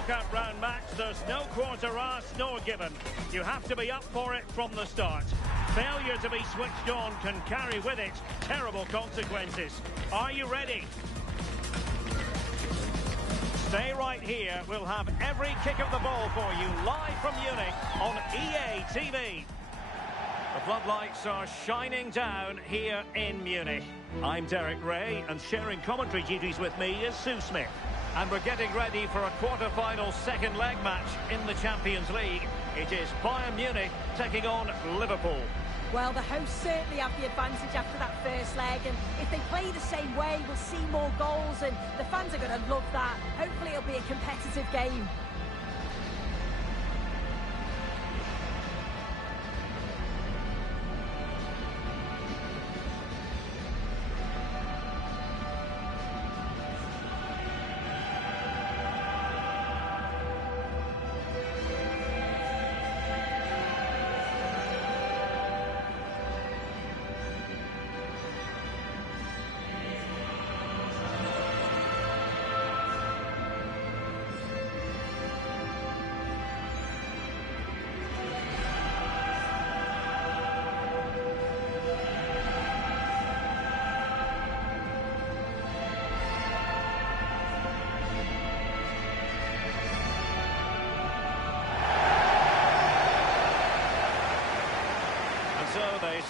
knockout round match, there's no quarter asked nor given. You have to be up for it from the start. Failure to be switched on can carry with it terrible consequences. Are you ready? Stay right here. We'll have every kick of the ball for you live from Munich on EA TV. The floodlights are shining down here in Munich. I'm Derek Ray, and sharing commentary duties with me is Sue Smith. And we're getting ready for a quarter-final second leg match in the Champions League. It is Bayern Munich taking on Liverpool. Well, the hosts certainly have the advantage after that first leg, and if they play the same way, we'll see more goals, and the fans are going to love that. Hopefully it'll be a competitive game.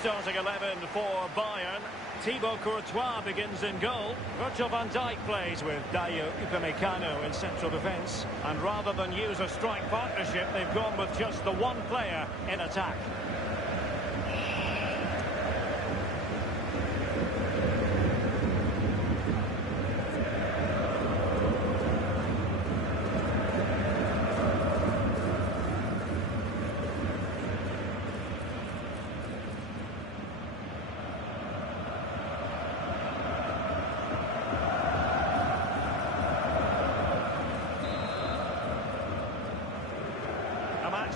Starting 11 for Bayern. Thibaut Courtois begins in goal. Virgil van Dijk plays with Dayot Upamecano in central defence. And rather than use a strike partnership, they've gone with just the one player in attack.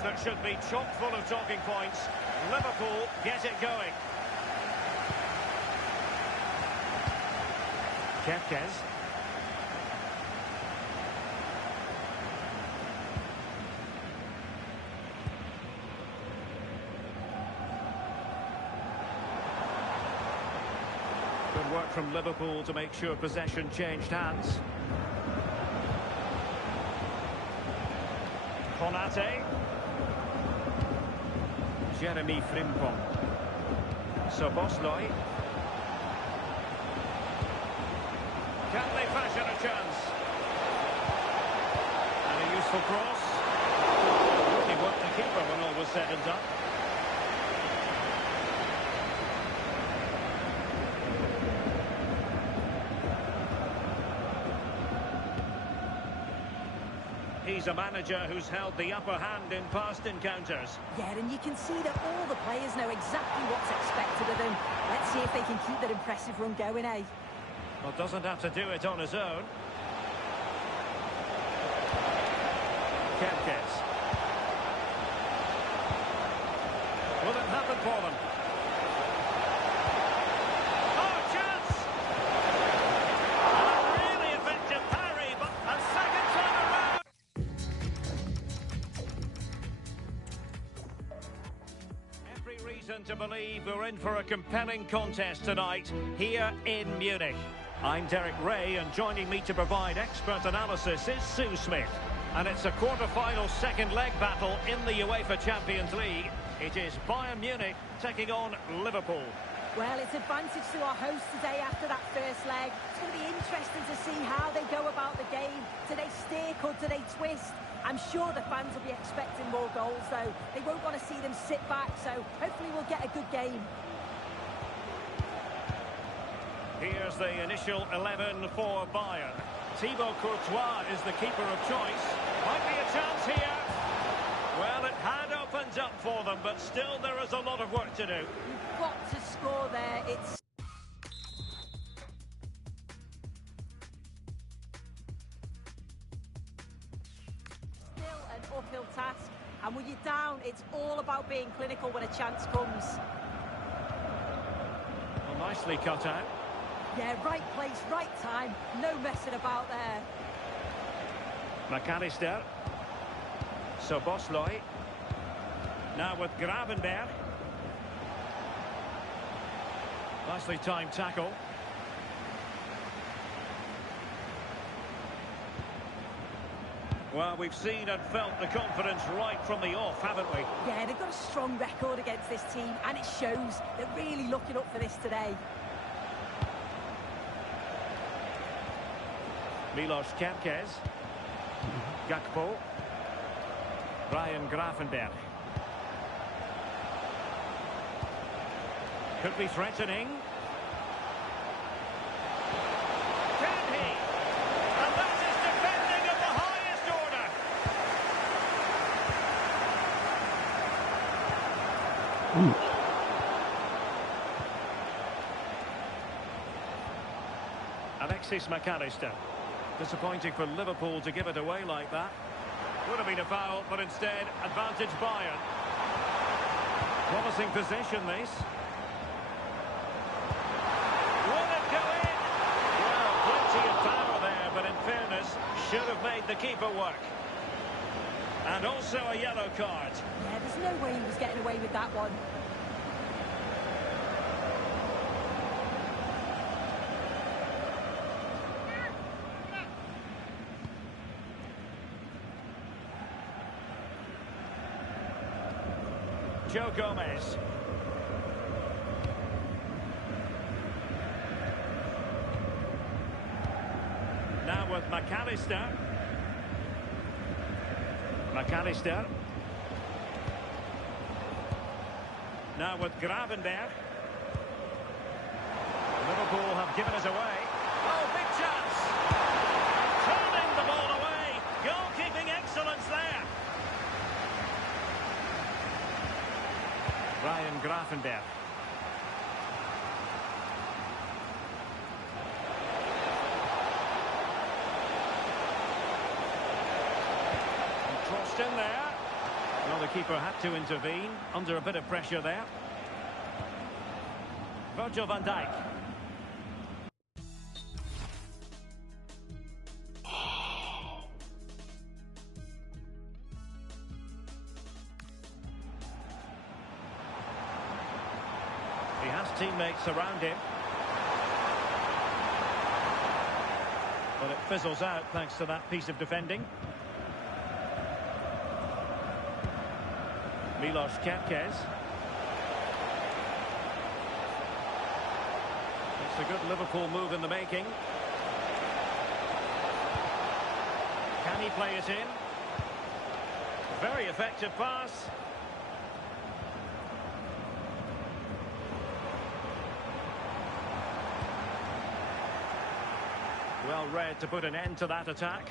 That should be chock full of talking points. Liverpool get it going. Kepkes. Good work from Liverpool to make sure possession changed hands. Konate. Jeremy Frimpong. Szoboszlai. Can they fashion a chance? And a useful cross. Really worked the keeper when all was said and done. He's a manager who's held the upper hand in past encounters. Yeah, and you can see that all the players know exactly what's expected of them. Let's see if they can keep that impressive run going, eh? Well, doesn't have to do it on his own. Kepkes. Will it happen for them? Oh, chance! And a really effective parry, but a second time around. Every reason to believe we're in for a compelling contest tonight here in Munich. I'm Derek Ray, and joining me to provide expert analysis is Sue Smith. And it's a quarter-final second leg battle in the UEFA Champions League. It is Bayern Munich taking on Liverpool. Well, it's advantage to our hosts today after that first leg. It's going to be interesting to see how they go about the game. Do they stick or do they twist? I'm sure the fans will be expecting more goals, though. They won't want to see them sit back, so hopefully we'll get a good game. Here's the initial 11 for Bayern. Thibaut Courtois is the keeper of choice. Might be a chance here. Well, it had opened up for them, but still there is a lot of work to do. You've got to score there. It's still an uphill task. And when you're down, it's all about being clinical when a chance comes. Well, nicely cut out. Yeah, right place, right time. No messing about there. McAllister. Szoboszlai. Now with Gravenberch. Nicely timed tackle. Well, we've seen and felt the confidence right from the off, haven't we? Yeah, they've got a strong record against this team, and it shows. They're really looking up for this today. Milos Kerkez. Gakpo. Ryan Gravenberch. Could be threatening. Can he? And that is defending of the highest order. Alexis McAllister. Disappointing for Liverpool to give it away like that. Would have been a foul, but instead, advantage Bayern. Promising possession, this. Will it go in? Well, plenty of power there, but in fairness, should have made the keeper work. And also a yellow card. Yeah, there's no way he was getting away with that one. Joe Gomez. Now with McAllister. McAllister. Now with Gravenberch. Liverpool have given us away. Oh, big chance. Turning the ball away. Goalkeeping excellence there. Ryan Gravenberch. And crossed in there. Well, the keeper had to intervene under a bit of pressure there. Virgil van Dijk. He has teammates around him. But it fizzles out thanks to that piece of defending. Milos Kerkez. It's a good Liverpool move in the making. Can he play it in? Very effective pass. Well read to put an end to that attack.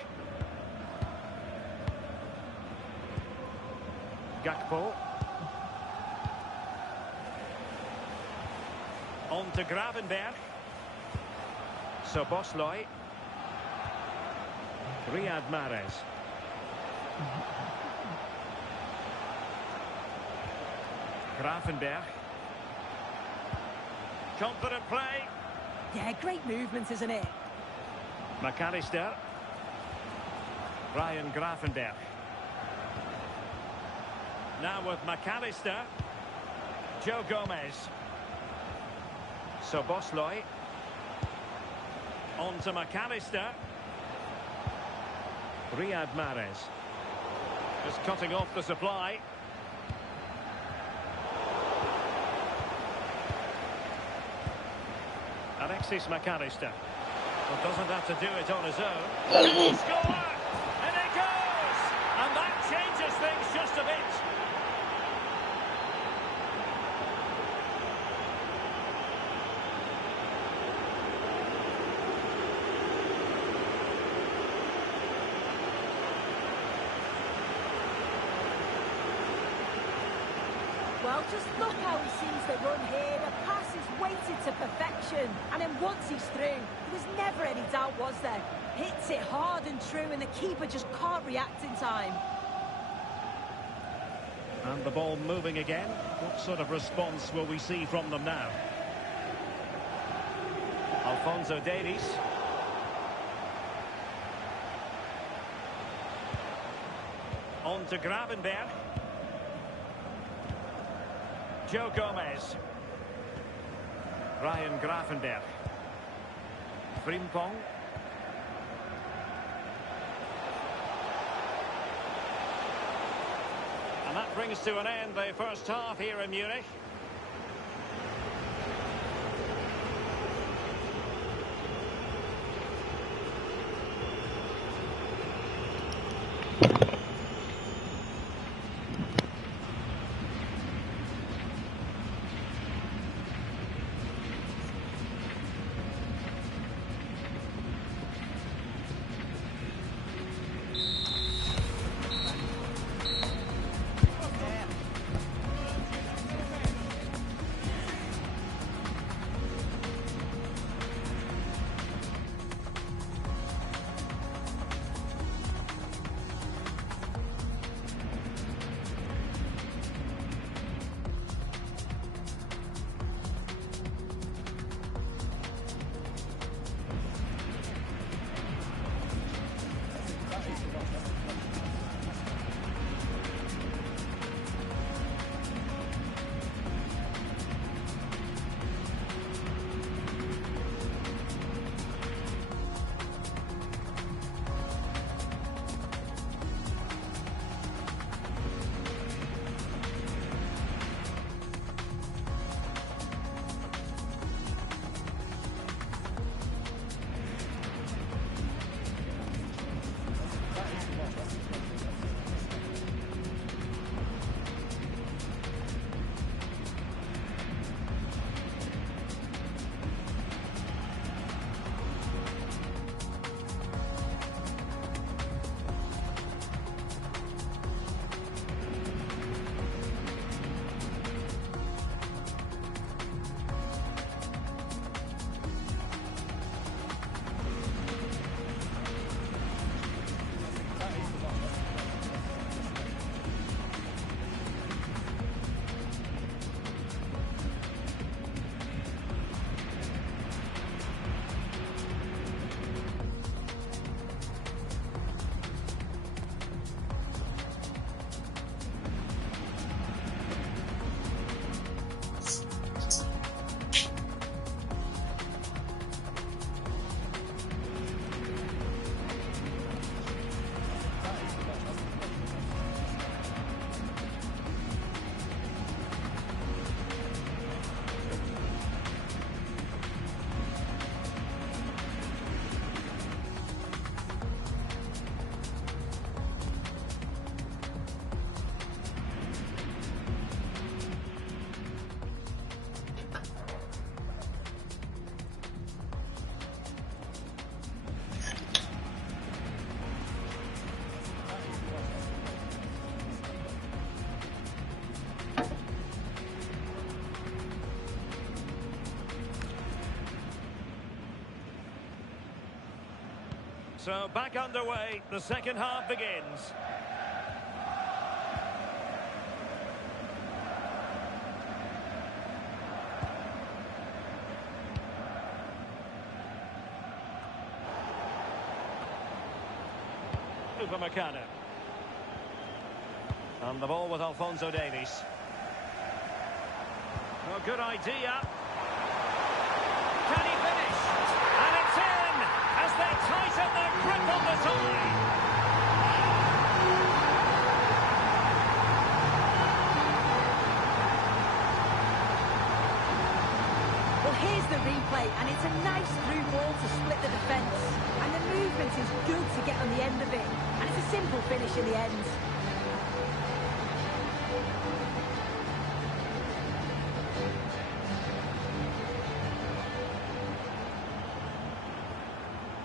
Gakpo. On to Gravenberch. Szoboszlai. Riyad Mahrez. Gravenberch. Confident play. Yeah, great movement, isn't it? McAllister. Ryan Gravenberch. Now with McAllister. Joe Gomez. Szoboszlai. On to McAllister. Riyad Mahrez. Just cutting off the supply. Alexis McAllister. Well, doesn't have to do it on his own. Score! And it goes! And that changes things just a bit. Well, just look how he sees the run here. The pass is weighted to perfection. And then once he's through, there was never any doubt, was there? Hits it hard and true, and the keeper just can't react in time. And the ball moving again. What sort of response will we see from them now? Alphonso Davies. On to Gravenberg. Joe Gomez. Ryan Gravenberg. Frimpong. And that brings to an end the first half here in Munich. So back underway, the second half begins. Upamecano. And the ball with Alphonso Davies. Oh, good idea. Can he finish? And it's in as they tighten their grip on the tie. Well, here's the replay, and it's a nice through ball to split the defence. And the movement is good to get on the end of it. And it's a simple finish in the end.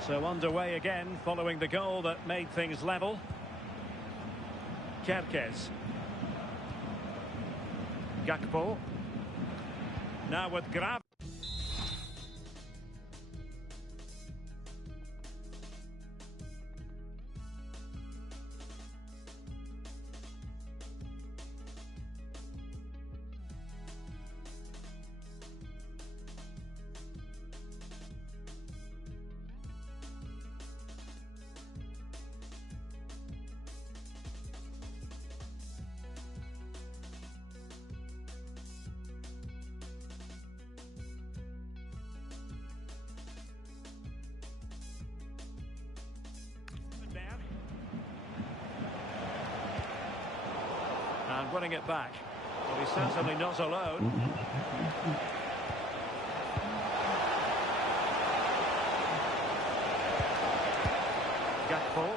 So underway again, following the goal that made things level. Kerkez. Gakpo. Now with Grav. And winning it back. Well, he's certainly not alone. Gakpo.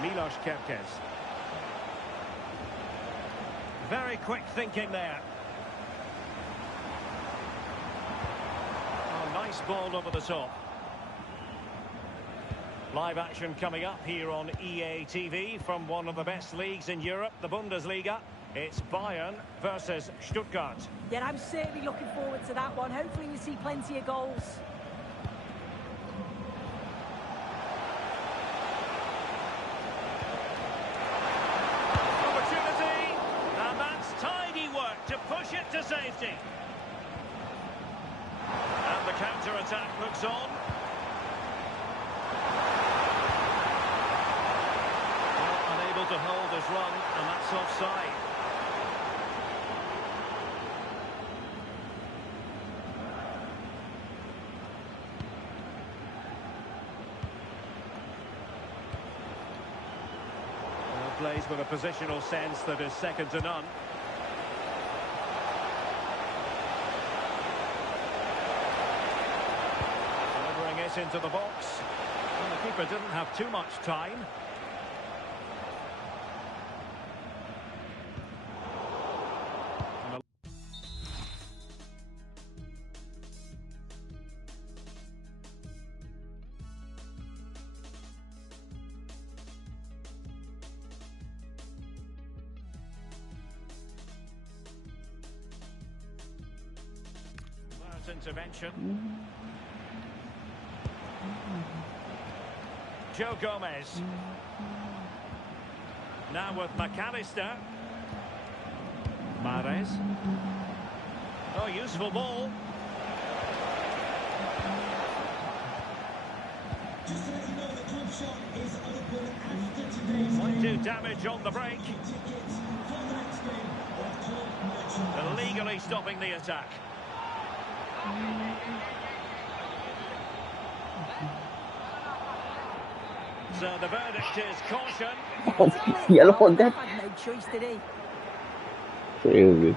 Milos Kerkez. Very quick thinking there. Oh, nice ball over the top. Live action coming up here on EA TV from one of the best leagues in Europe, the Bundesliga. It's Bayern versus Stuttgart. Yeah, I'm certainly looking forward to that one. Hopefully we see plenty of goals. Opportunity, and that's tidy work to push it to safety. And the counter-attack looks on. Well, unable to hold his run, and that's offside. Plays with a positional sense that is second to none. Delivering it into the box. And the keeper didn't have too much time. Intervention. Joe Gomez. Now with McAllister. Mahrez. Oh, useful ball. Just to let you know, the club shop is open after today's Might game. do damage on the break. Tickets for the next game or club merchandise. Illegally stopping the attack. So the verdict is caution. Yellow on that. Had no choice, did he? Crazy.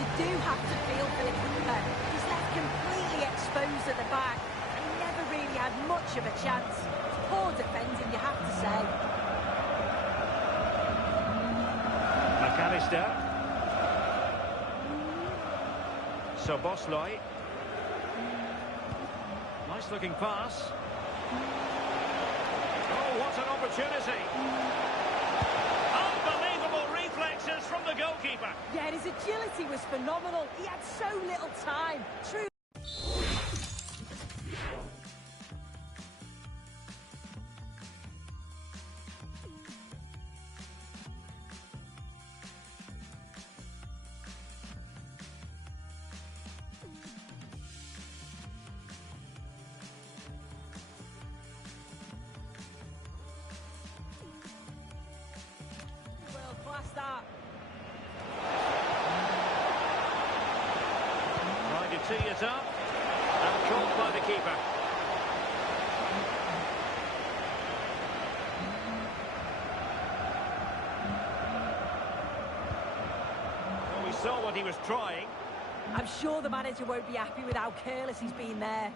You do have to feel for the keeper. He's left completely exposed at the back and he never really had much of a chance. Poor defending, you have to say. McAllister. Szoboszlai. Nice looking pass. Oh, what an opportunity. Unbelievable reflexes from the goalkeeper. Yeah, his agility was phenomenal. He had so little time. True. World-class start. Trying to tee it up and caught by the keeper. Well, we saw what he was trying. I'm sure the manager won't be happy with how careless he's been there.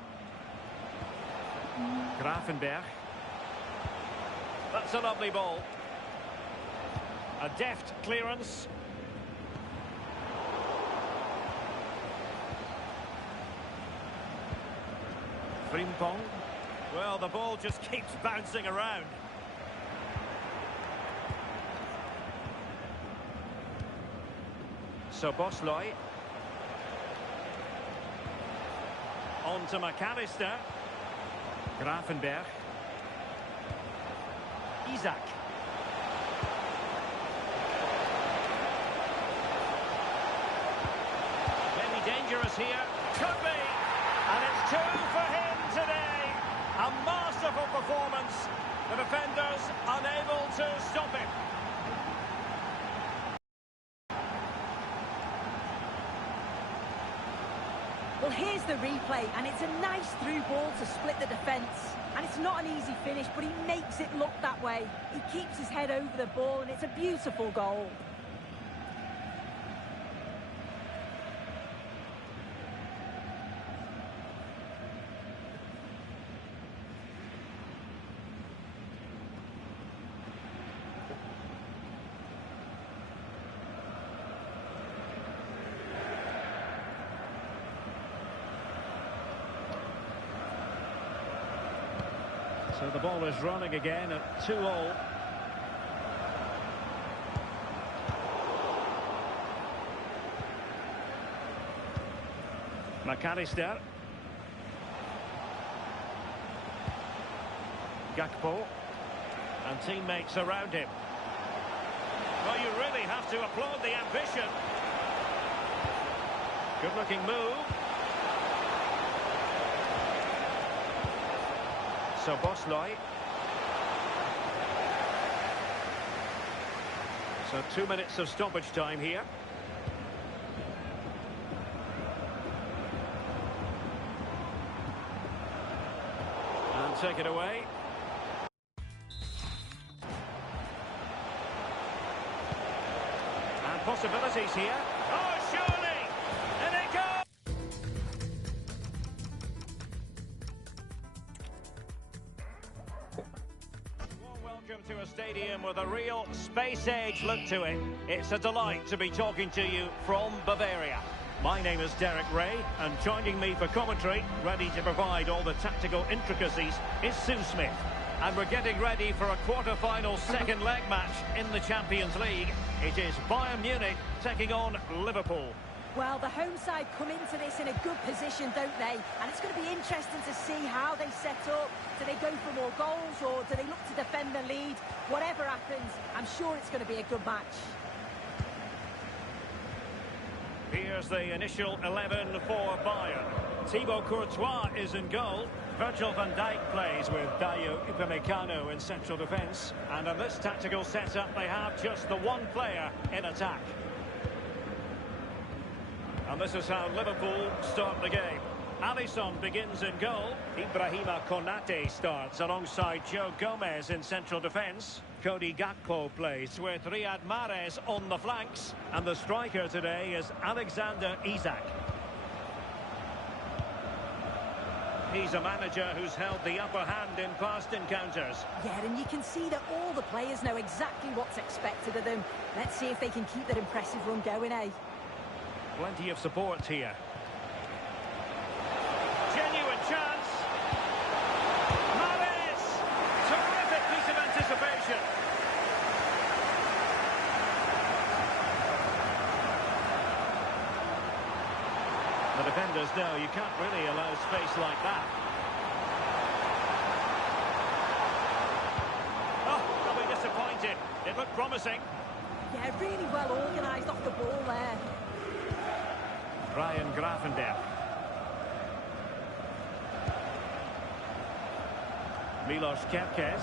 Gravenberch. That's a lovely ball. A deft clearance. Frimpong. Well, the ball just keeps bouncing around. So Bosley. On to McAllister. Grafenberg. Isak. Maybe dangerous here. Could be. And it's 2 for him today. A masterful performance. The defenders unable to stop him. Well, here's the replay, and it's a nice through ball to split the defence. And it's not an easy finish, but he makes it look that way. He keeps his head over the ball, and it's a beautiful goal. So the ball is running again at 2-2. McAllister. Gakpo. And teammates around him. Well, you really have to applaud the ambition. Good-looking move. So Bosley. So 2 minutes of stoppage time here. And take it away. And possibilities here. Oh, surely! And it goes! Welcome to a stadium with a real space-age look to it. It's a delight to be talking to you from Bavaria. My name is Derek Ray, and joining me for commentary, ready to provide all the tactical intricacies, is Sue Smith. And we're getting ready for a quarter-final second leg match in the Champions League. It is Bayern Munich taking on Liverpool. Well, the home side come into this in a good position, don't they? And it's going to be interesting to see how they set up. Do they go for more goals, or do they look to defend the lead? Whatever happens, I'm sure it's going to be a good match. Here's the initial 11 for Bayern. Thibaut Courtois is in goal. Virgil van Dijk plays with Dayo Upamecano in central defence. And in this tactical setup, they have just the one player in attack. And this is how Liverpool start the game. Alisson begins in goal. Ibrahima Konate starts alongside Joe Gomez in central defence. Cody Gakpo plays with Riyad Mahrez on the flanks. And the striker today is Alexander Isak. He's a manager who's held the upper hand in past encounters. Yeah, and you can see that all the players know exactly what's expected of them. Let's see if they can keep that impressive run going, eh? Plenty of support here. Genuine chance. Mahrez! Terrific piece of anticipation. The defenders know you can't really allow space like that. Oh, they'll be disappointed. It looked promising. Yeah, really well organised off the ball there. Ryan Grafenberg. Milos Kerkez.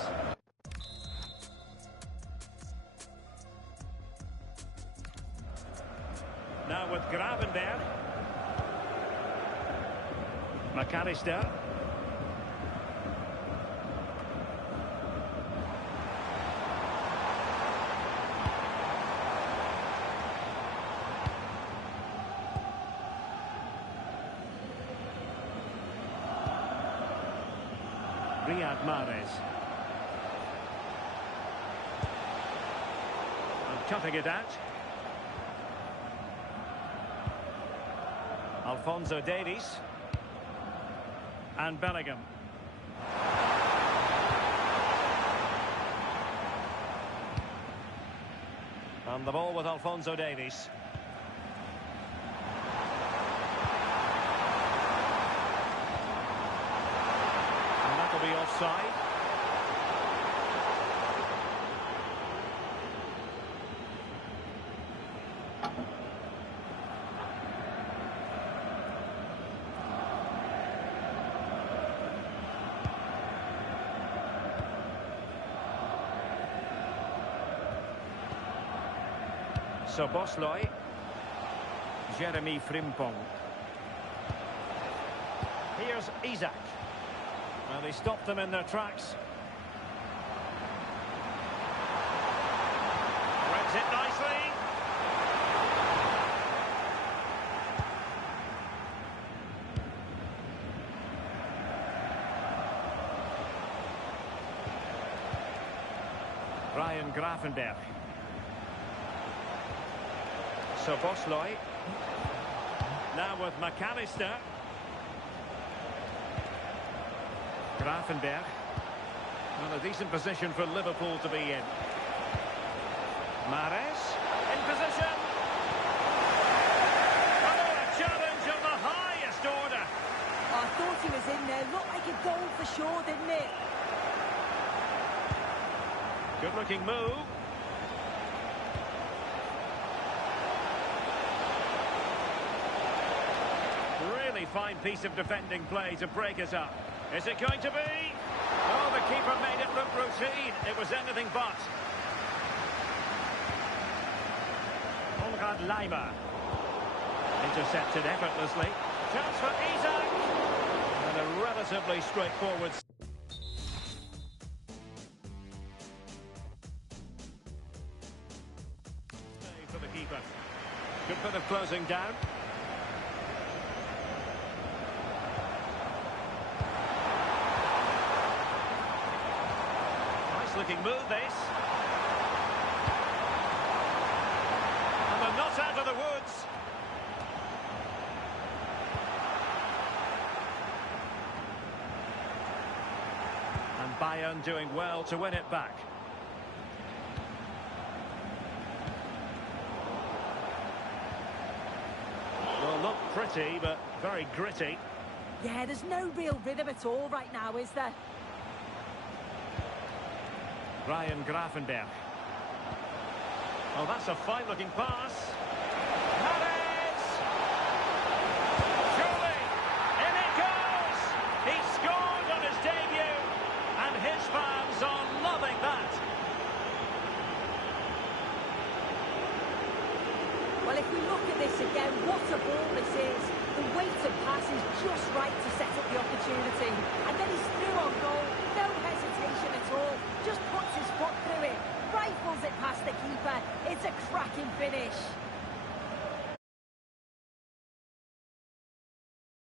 Now with Gravenberg. McAllister. Riyad Mahrez. And cutting it out. Alphonso Davies. And Bellingham. And the ball with Alphonso Davies. And that'll be offside. Szoboszlai. Jeremy Frimpong. Here's Isak. Well, they stopped them in their tracks. Reads it nicely. Ryan Gravenberch. Szoboszlai. Now with McAllister. Gravenberch. Well, a decent position for Liverpool to be in. Mahrez in position. Oh, a challenge of the highest order. I thought he was in there. Looked like a goal for sure, didn't it? Good-looking move. Really fine piece of defending play to break us up. Is it going to be? Oh, the keeper made it look routine. It was anything but. Konrad Laimer. Intercepted effortlessly. Chance for Isak. And a relatively straightforward... for the keeper. Good bit of closing down. Looking move this. And they're not out of the woods. And Bayern doing well to win it back. Well, not pretty, but very gritty. Yeah, there's no real rhythm at all right now, is there? Ryan Gravenberch. Oh, that's a fine-looking pass. Mahrez! Surely! In it goes! He scored on his debut, and his fans are loving that. Well, if we look at this again, what a ball this is. The weighted pass is just right to set up the opportunity. And then he's through on goal. No hesitation at all. Just puts his foot through it. Rifles it past the keeper. It's a cracking finish.